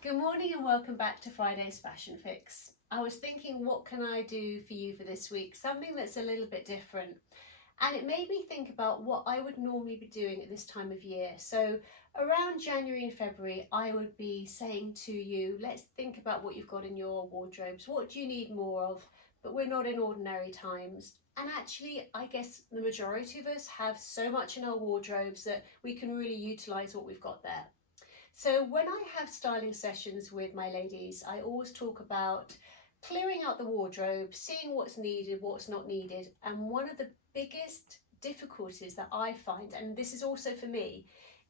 Good morning and welcome back to Friday's Fashion Fix. I was thinking, what can I do for you for this week? Something that's a little bit different. And it made me think about what I would normally be doing at this time of year. So around January and February, I would be saying to you, let's think about what you've got in your wardrobes. What do you need more of? But we're not in ordinary times. And actually, I guess the majority of us have so much in our wardrobes that we can really utilize what we've got there. So when I have styling sessions with my ladies, I always talk about clearing out the wardrobe, seeing what's needed, what's not needed. And one of the biggest difficulties that I find, and this is also for me,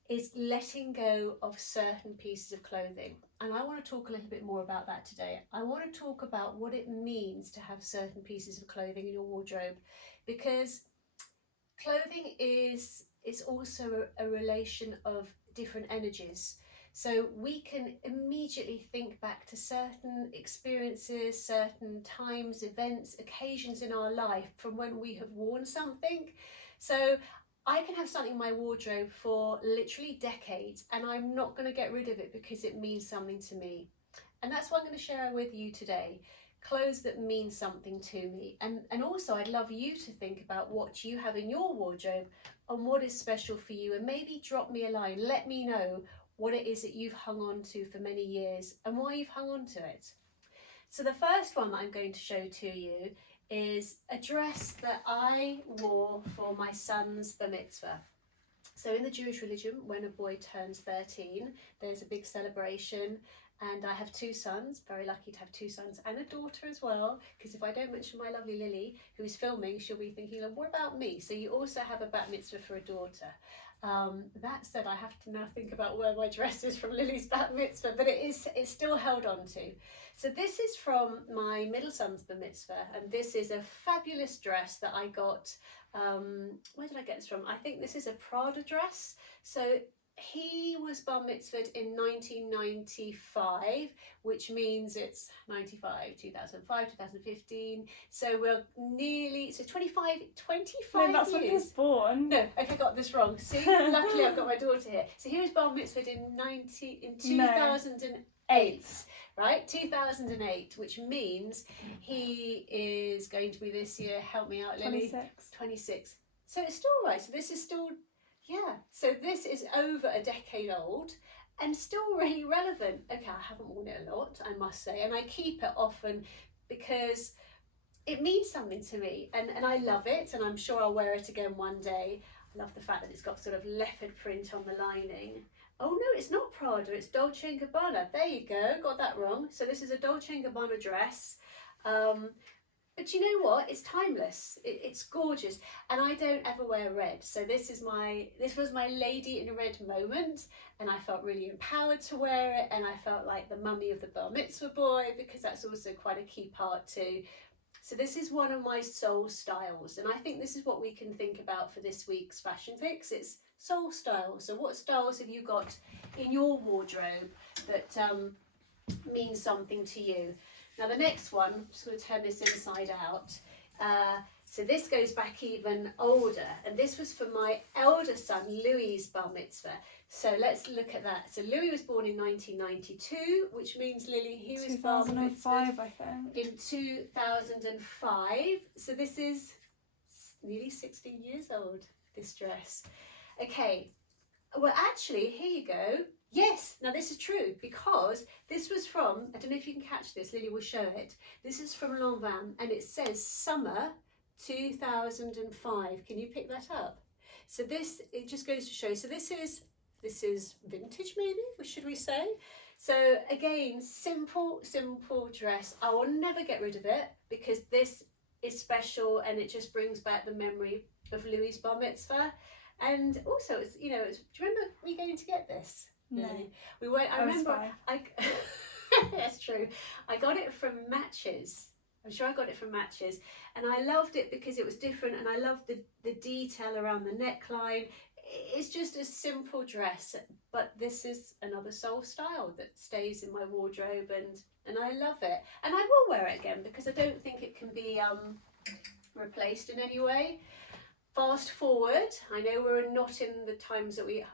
is letting go of certain pieces of clothing. And I want to talk a little bit more about that today. I want to talk about what it means to have certain pieces of clothing in your wardrobe, because clothing is it's also a relation of different energies. So we can immediately think back to certain experiences, certain times, events, occasions in our life from when we have worn something. So I can have something in my wardrobe for literally decades and I'm not going to get rid of it because it means something to me. And that's what I'm going to share with you today. Clothes that mean something to me. And also I'd love you to think about what you have in your wardrobe and what is special for you, and maybe drop me a line. Let me know what it is that you've hung on to for many years and why you've hung on to it. So the first one that I'm going to show to you is a dress that I wore for my son's bar mitzvah. So in the Jewish religion, when a boy turns 13, there's a big celebration. And I have two sons, very lucky to have two sons and a daughter as well, because if I don't mention my lovely Lily, who is filming, she'll be thinking, what about me? So you also have a bat mitzvah for a daughter. That said, I have to now think about where my dress is from Lily's bat mitzvah, but it's still held on to. So this is from my middle son's bar mitzvah, and this is a fabulous dress that I got. Where did I get this from? I think this is a Prada dress. So he was bar mitzvahed in 1995, which means it's 95, 2005, 2015. So we're nearly, so 25 No, that's when he was years. born. No, okay, got this wrong. See, luckily I've got my daughter here. So he was bar mitzvahed in 2008, right? 2008, which means he is going to be this year, help me out, Lily. 26. So it's still right. So this is still, yeah. So this is over a decade old and still really relevant. Okay, I haven't worn it a lot, I must say, and I keep it often because it means something to me, and I love it, and I'm sure I'll wear it again one day. I love the fact that it's got sort of leopard print on the lining. Oh no, it's not Prada, it's Dolce & Gabbana. There you go, got that wrong. So this is a Dolce & Gabbana dress. But you know what? It's timeless. It's gorgeous, and I don't ever wear red. So this was my lady in red moment, and I felt really empowered to wear it, and I felt like the mummy of the bar mitzvah boy, because that's also quite a key part too. So this is one of my soul styles, and I think this is what we can think about for this week's Fashion Fix. It's soul style. So what styles have you got in your wardrobe that mean something to you? Now the next one, I'm just going to turn this inside out. So this goes back even older, and this was for my elder son Louis's bar mitzvah. So let's look at that. So Louis was born in 1992, which means, Lily, he was 2005, I think. In 2005. So this is nearly 16 years old, this dress. Okay, well actually, here you go. Yes, now this is true, because this was from, I don't know if you can catch this, Lily will show it. This is from Lanvin, and it says summer 2005. Can you pick that up? So this, it just goes to show, so this is vintage maybe, or should we say? So again, simple dress. I will never get rid of it because this is special and it just brings back the memory of Louis's bar mitzvah. And also, it's, do you remember me going to get this? No. We went, I remember, that's true. I got it from Matches. I'm sure I got it from Matches, and I loved it because it was different, and I loved the detail around the neckline. It's just a simple dress, but this is another soul style that stays in my wardrobe, and I love it. And I will wear it again because I don't think it can be replaced in any way. Fast forward, I know we're not in the times that we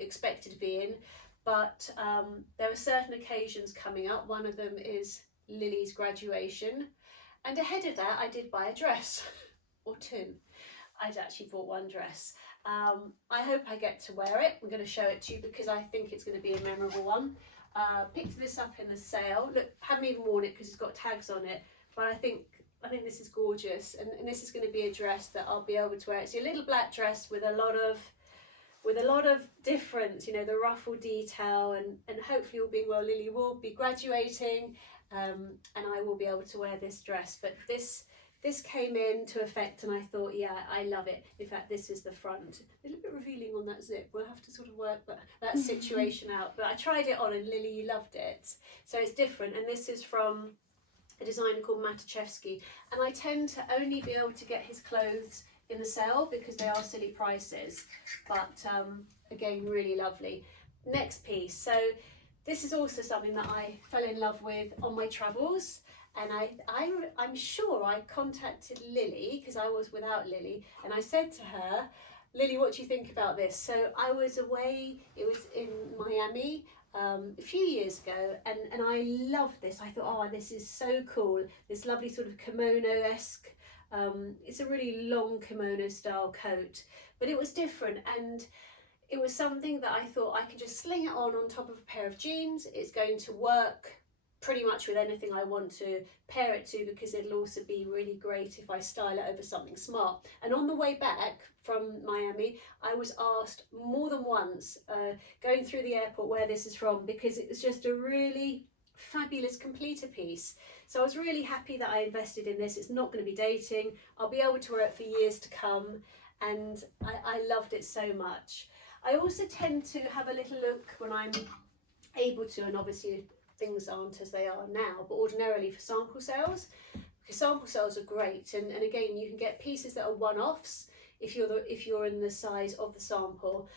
expected to be in, but there are certain occasions coming up. One of them is Lily's graduation, and ahead of that I did buy a dress or two. I'd actually bought one dress. I hope I get to wear it. I'm going to show it to you because I think it's going to be a memorable one. Picked this up in the sale. Look, haven't even worn it because it's got tags on it, but I think this is gorgeous, and this is going to be a dress that I'll be able to wear. It's a little black dress with a lot of difference, you know, the ruffle detail, and hopefully all being well, Lily will be graduating, and I will be able to wear this dress. But this came into effect and I thought, yeah, I love it. In fact, this is the front. A little bit revealing on that zip. We'll have to sort of work that situation out. But I tried it on and Lily loved it. So it's different. And this is from a designer called Matuszewski. And I tend to only be able to get his clothes in the sale because they are silly prices. But again, really lovely. Next piece. So this is also something that I fell in love with on my travels. And I'm sure I contacted Lily because I was without Lily, and I said to her, Lily, what do you think about this? So I was away, it was in Miami a few years ago, and I loved this. I thought, oh, this is so cool, this lovely sort of kimono-esque, it's a really long kimono style coat, but it was different, and it was something that I thought I could just sling it on top of a pair of jeans. It's going to work pretty much with anything I want to pair it to, because it'll also be really great if I style it over something smart. And on the way back from Miami, I was asked more than once, going through the airport, where this is from, because it was just a really fabulous completer piece. So I was really happy that I invested in this. It's not going to be dating. I'll be able to wear it for years to come, and I loved it so much. I also tend to have a little look when I'm able to, and obviously things aren't as they are now, but ordinarily for sample sales, because sample sales are great, and again, you can get pieces that are one-offs if you're in the size of the sample.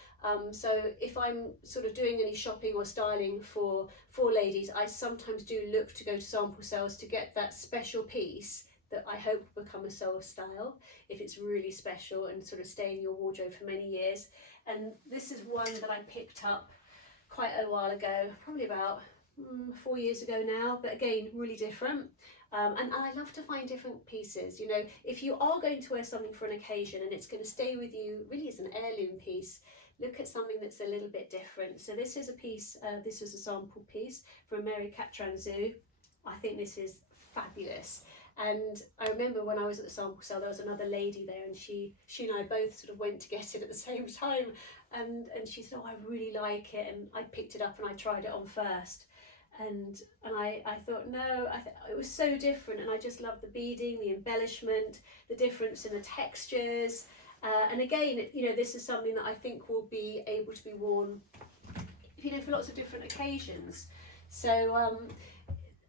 So if I'm sort of doing any shopping or styling for ladies, I sometimes do look to go to sample sales to get that special piece that I hope will become a sole style if it's really special and sort of stay in your wardrobe for many years. And this is one that I picked up quite a while ago, probably about 4 years ago now, but again, really different. And I love to find different pieces. You know, if you are going to wear something for an occasion and it's going to stay with you, really as an heirloom piece, look at something that's a little bit different. So this is a piece, this is a sample piece from Mary Katranzu. I think this is fabulous. And I remember when I was at the sample sale, there was another lady there, and she and I both sort of went to get it at the same time. And she said, oh, I really like it. And I picked it up and I tried it on first. And I thought, no, it was so different, and I just loved the beading, the embellishment, the difference in the textures, and again, you know, this is something that I think will be able to be worn, you know, for lots of different occasions. So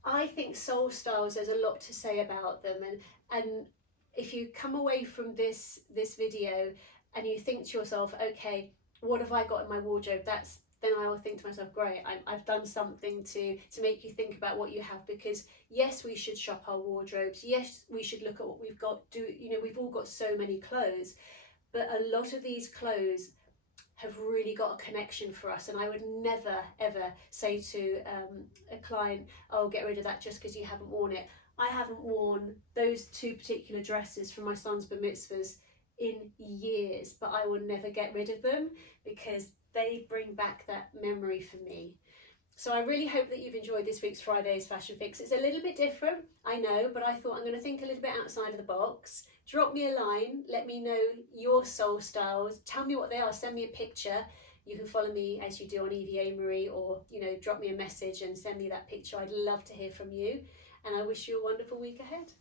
I think soul styles, there's a lot to say about them, and if you come away from this video and you think to yourself, okay, what have I got in my wardrobe, then I will think to myself, great, I've done something to make you think about what you have, because yes, we should shop our wardrobes, yes, we should look at what we've got, you know, we've all got so many clothes, but a lot of these clothes have really got a connection for us, and I would never ever say to a client, oh, get rid of that just because you haven't worn it. I haven't worn those two particular dresses from my son's bar mitzvahs in years, but I will never get rid of them because they bring back that memory for me. So I really hope that you've enjoyed this week's Friday's Fashion Fix. It's a little bit different, I know, but I thought I'm going to think a little bit outside of the box. Drop me a line, let me know your soul styles, tell me what they are, send me a picture. You can follow me as you do on EVA Marie, or, you know, drop me a message and send me that picture. I'd love to hear from you, and I wish you a wonderful week ahead.